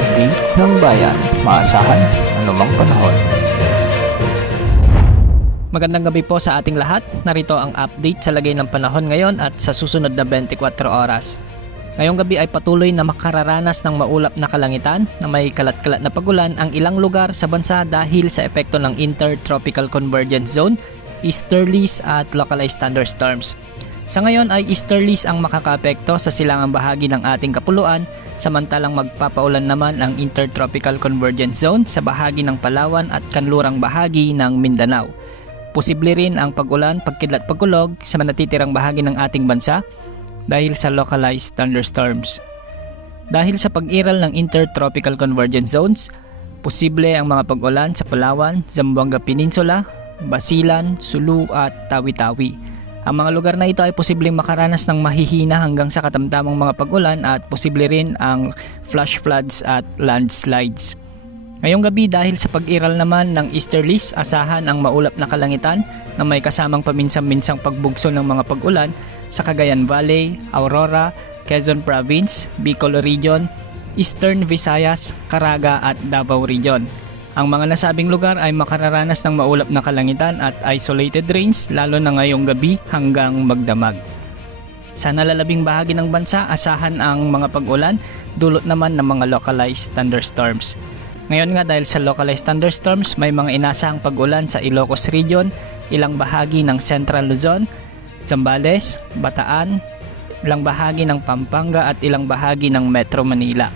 update ng bayan, maasahan anumang panahon. Magandang gabi po sa ating lahat. Narito ang update sa lagay ng panahon ngayon at sa susunod na 24 oras. Ngayong gabi ay patuloy na makararanas ng maulap na kalangitan na may kalat-kalat na pagulan ang ilang lugar sa bansa dahil sa epekto ng Intertropical Convergence Zone, easterlies at localized thunderstorms. Sa ngayon ay easterlies ang makakaapekto sa silangang bahagi ng ating kapuluan, samantalang magpapaulan naman ang Intertropical Convergence Zone sa bahagi ng Palawan at kanlurang bahagi ng Mindanao. Posible rin ang pag-ulan, pagkidlat-pagkulog sa natitirang bahagi ng ating bansa dahil sa localized thunderstorms. Dahil sa pag-iral ng Intertropical Convergence Zones, posible ang mga pag-ulan sa Palawan, Zamboanga Peninsula, Basilan, Sulu at Tawi-Tawi. Ang mga lugar na ito ay posibleng makaranas ng mahihina hanggang sa katamtamang mga pag-ulan at posible rin ang flash floods at landslides. Ngayong gabi dahil sa pag-iral naman ng easterlies, asahan ang maulap na kalangitan na may kasamang paminsan-minsang pagbugso ng mga pag-ulan sa Cagayan Valley, Aurora, Quezon Province, Bicol Region, Eastern Visayas, Caraga at Davao Region. Ang mga nasabing lugar ay makararanas ng maulap na kalangitan at isolated rains lalo na ngayong gabi hanggang magdamag. Sa nalalabing bahagi ng bansa, asahan ang mga pag-ulan, dulot naman ng mga localized thunderstorms. Ngayon nga dahil sa localized thunderstorms, may mga inasahang pag-ulan sa Ilocos Region, ilang bahagi ng Central Luzon, Zambales, Bataan, ilang bahagi ng Pampanga at ilang bahagi ng Metro Manila.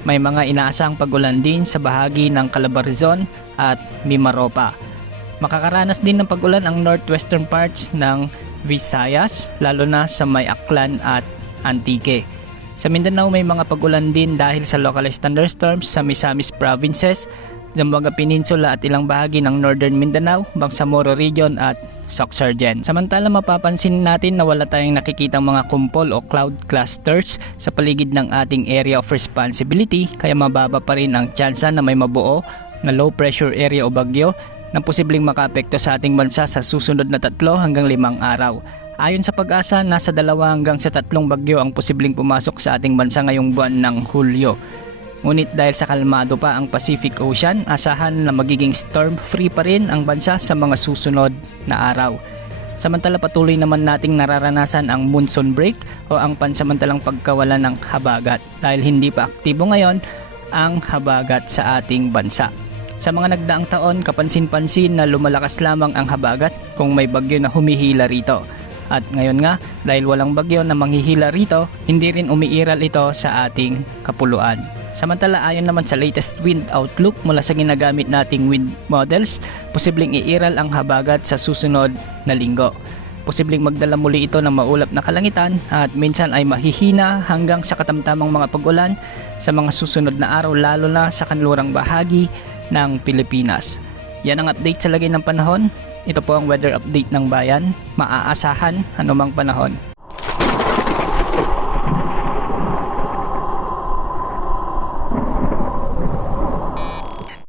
May mga inaasahang pag-ulan din sa bahagi ng Calabarzon at Mimaropa. Makakaranas din ng pag-ulan ang northwestern parts ng Visayas, lalo na sa May Aklan at Antique. Sa Mindanao may mga pag-ulan din dahil sa localized thunderstorms sa Misamis Provinces, Zamboanga Peninsula at ilang bahagi ng Northern Mindanao, Bangsamoro Region at Soxargen. Samantala mapapansin natin na wala tayong nakikitang mga kumpol o cloud clusters sa paligid ng ating area of responsibility, kaya mababa pa rin ang tsansa na may mabuo na low pressure area o bagyo na posibleng makaapekto sa ating bansa sa susunod na 3 hanggang 5 araw. Ayon sa Pag-asa, nasa 2 hanggang sa 3 bagyo ang posibleng pumasok sa ating bansa ngayong buwan ng Hulyo. Ngunit dahil sa kalmado pa ang Pacific Ocean, asahan na magiging storm-free pa rin ang bansa sa mga susunod na araw. Samantala patuloy naman nating nararanasan ang monsoon break o ang pansamantalang pagkawalan ng habagat dahil hindi pa aktibo ngayon ang habagat sa ating bansa. Sa mga nagdaang taon, kapansin-pansin na lumalakas lamang ang habagat kung may bagyo na humihila rito. At ngayon nga, dahil walang bagyo na manghihila rito, hindi rin umiiral ito sa ating kapuluan. Samantala ayon naman sa latest wind outlook mula sa ginagamit nating wind models, posibleng iiral ang habagat sa susunod na linggo. Posibleng magdala muli ito ng maulap na kalangitan at minsan ay mahihina hanggang sa katamtamang mga pag-ulan sa mga susunod na araw lalo na sa kanlurang bahagi ng Pilipinas. Yan ang update sa lagay ng panahon. Ito po ang weather update ng bayan, maaasahan anumang panahon.